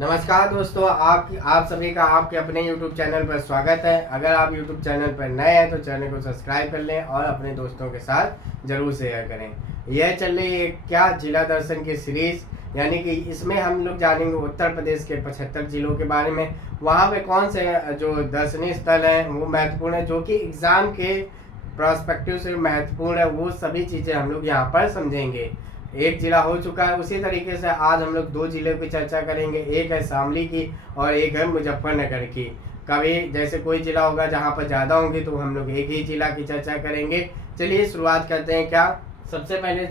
नमस्कार दोस्तों, आप सभी का आपके अपने YouTube चैनल पर स्वागत है। अगर आप YouTube चैनल पर नए हैं तो चैनल को सब्सक्राइब कर लें और अपने दोस्तों के साथ ज़रूर शेयर करें। यह चल रही है क्या जिला दर्शन की सीरीज़, यानी कि इसमें हम लोग जानेंगे उत्तर प्रदेश के 75 जिलों के बारे में। वहाँ पे कौन से जो दर्शनीय स्थल हैं वो महत्वपूर्ण है, जो कि एग्ज़ाम के प्रॉस्पेक्टिव से महत्वपूर्ण है, वो सभी चीज़ें हम लोग यहाँ पर समझेंगे। एक जिला हो चुका है, उसी तरीके से आज हम लोग दो जिले की चर्चा करेंगे। एक है शामली की और एक है मुजफ्फरनगर की। कभी जैसे कोई जिला होगा जहाँ पर ज़्यादा होंगे तो हम लोग एक ही जिला की चर्चा करेंगे। चलिए शुरुआत करते हैं। क्या सबसे पहले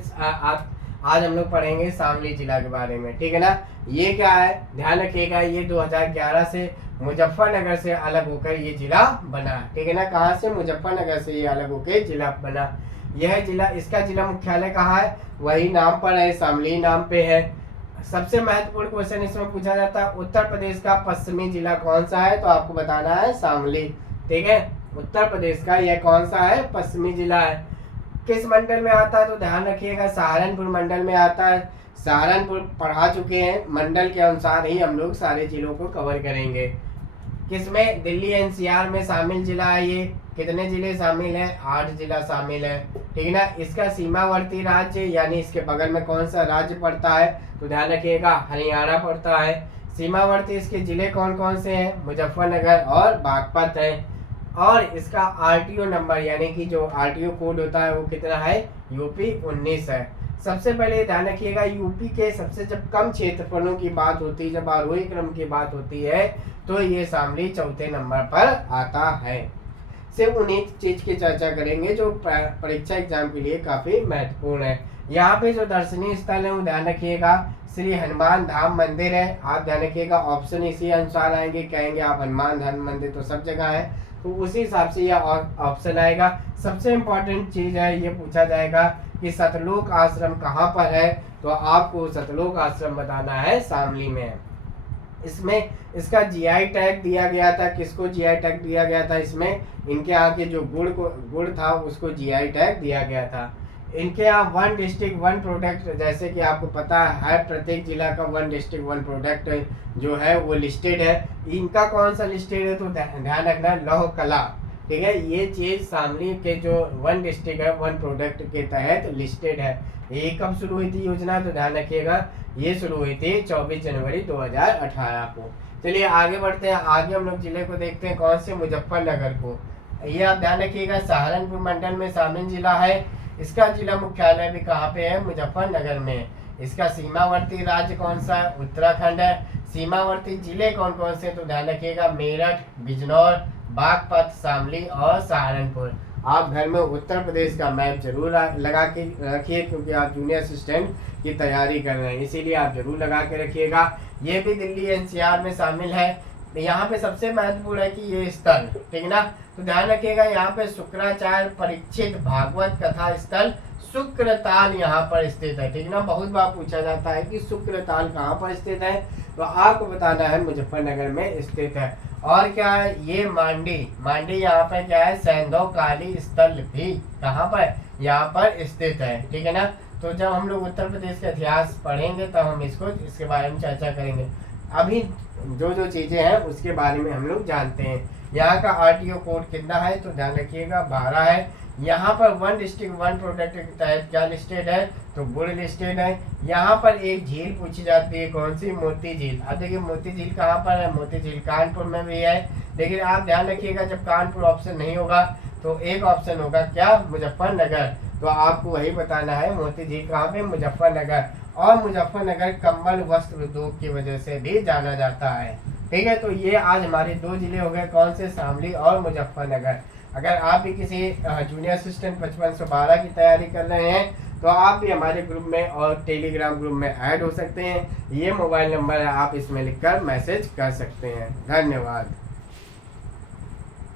आज हम लोग पढ़ेंगे शामली जिला के बारे में, ठीक है ना। ये क्या है, ध्यान रखिएगा, ये 2011 से मुजफ्फरनगर से अलग होकर ये जिला बना, ठीक है ना। कहाँ से? मुजफ्फरनगर से ये अलग होकर जिला बना। यह जिला, इसका जिला मुख्यालय कहाँ है? वही नाम पर है, शामली नाम पे है। सबसे महत्वपूर्ण क्वेश्चन इसमें पूछा जाता है, उत्तर प्रदेश का पश्चिमी जिला कौन सा है? तो आपको बताना है शामली, ठीक है। उत्तर प्रदेश का यह कौन सा है? पश्चिमी जिला है। किस मंडल में आता है? तो ध्यान रखिएगा, सहारनपुर मंडल में आता है। सहारनपुर पढ़ा चुके हैं, मंडल के अनुसार ही हम लोग सारे जिलों को कवर करेंगे। किसमें? दिल्ली एनसीआर में शामिल जिला है ये। कितने जिले शामिल हैं? 8 जिला शामिल है, ठीक है ना। इसका सीमावर्ती राज्य यानी इसके बगल में कौन सा राज्य पड़ता है? तो ध्यान रखिएगा, हरियाणा पड़ता है। सीमावर्ती इसके जिले कौन कौन से हैं? मुजफ्फरनगर और बागपत है। और इसका आरटीओ नंबर यानी कि जो आरटीओ कोड होता है वो कितना है? यूपी 19 है। सबसे पहले ध्यान रखिएगा, यूपी के सबसे जब कम क्षेत्रफलों की बात होती है, जब आरोही क्रम की बात होती है, तो ये शामली चौथे नंबर पर आता है। सिर्फ उन्हीं चीज की चर्चा करेंगे जो परीक्षा एग्जाम के लिए काफी महत्वपूर्ण है। यहाँ पे जो दर्शनीय स्थल है वो ध्यान रखिएगा, श्री हनुमान धाम मंदिर है। आप ध्यान रखिएगा, ऑप्शन इसी अनुसार आएंगे, कहेंगे आप हनुमान धाम मंदिर तो सब जगह है, तो उसी हिसाब से यह ऑप्शन आएगा। सबसे इम्पोर्टेंट चीज है, ये पूछा जाएगा कि सतलोक आश्रम कहाँ पर है? तो आपको सतलोक आश्रम बताना है, शामली में। इसमें इसका जीआई टैग दिया गया था। किसको जीआई टैग दिया गया था? इसमें इनके यहाँ के जो गुड़ था उसको जीआई टैग दिया गया था। इनके यहाँ 1 डिस्ट्रिक्ट 1 प्रोडक्ट, जैसे कि आपको पता है प्रत्येक जिला का 1 डिस्ट्रिक्ट 1 प्रोडक्ट जो है वो लिस्टेड है। इनका कौन सा लिस्टेड है? तो ध्यान रखना, लौह कला, ठीक है। ये चीज शामली के जो 1 डिस्ट्रिक्ट है 1 प्रोडक्ट के तहत लिस्टेड है। ये कब शुरू हुई थी योजना? तो ध्यान रखिएगा, ये शुरू हुई थी 24 जनवरी 2018 को। चलिए आगे बढ़ते हैं। आगे हम लोग जिले को देखते हैं, कौन से? मुजफ्फरनगर को। ये आप ध्यान रखिएगा, सहारनपुर मंडल में शामिल जिला है। इसका जिला मुख्यालय भी कहाँ पे है? मुजफ्फरनगर में। इसका सीमावर्ती राज्य कौन सा है? उत्तराखंड है। सीमावर्ती जिले कौन कौन से? तो ध्यान रखिएगा, मेरठ, बिजनौर, बागपत, शामली और सहारनपुर। आप घर में उत्तर प्रदेश का मैप जरूर लगा के रखिए, क्योंकि आप जूनियर असिस्टेंट की तैयारी कर रहे हैं, इसीलिए आप जरूर लगा के रखिएगा। ये भी दिल्ली एनसीआर में शामिल है। यहाँ पे सबसे महत्वपूर्ण है कि ये स्थल, ठीक है ना। तो ध्यान रखिएगा, यहाँ पे शुक्राचार्य परीक्षित भागवत कथा स्थल शुक्रताल यहाँ पर स्थित है, ठीक है ना। बहुत बार पूछा जाता है कि शुक्रताल कहाँ पर स्थित है, तो आपको बताना है मुजफ्फरनगर में स्थित है। और क्या है? ये मांडी यहाँ पर क्या है? सैंधव काली स्थल भी कहाँ पर? यहाँ पर स्थित है, ठीक है ना। तो जब हम लोग उत्तर प्रदेश का इतिहास पढ़ेंगे तब हम इसके बारे में चर्चा करेंगे। अभी जो जो चीजें हैं उसके बारे में हम लोग जानते हैं। यहाँ का आरटीओ कोड कितना है? तो ध्यान रखिएगा 12 है। यहाँ पर 1 डिस्ट्रिक्ट 1 प्रोडक्ट के तहत क्या लिस्टेड है? तो गुड़ लिस्टेड है। यहाँ पर एक झील पूछी जाती है, कौन सी? मोती झील। अब देखिए मोती झील कहाँ पर है? मोती झील कानपुर में भी है। लेकिन आप ध्यान रखिएगा, जब कानपुर ऑप्शन नहीं होगा तो एक ऑप्शन होगा क्या? मुजफ्फरनगर। तो आपको वही बताना है, मोती झील कहाँ पे? मुजफ्फरनगर। और मुजफ्फरनगर कम्बल वस्त्र उद्योग की वजह से भी जाना जाता है, ठीक है। तो ये आज हमारे 2 जिले हो गए, कौन से? शामली और मुजफ्फरनगर। अगर आप भी किसी जूनियर असिस्टेंट 5512 की तैयारी कर रहे हैं तो आप भी हमारे ग्रुप में और टेलीग्राम ग्रुप में ऐड हो सकते हैं। ये मोबाइल नंबर है, आप इसमें लिखकर मैसेज कर सकते हैं। धन्यवाद।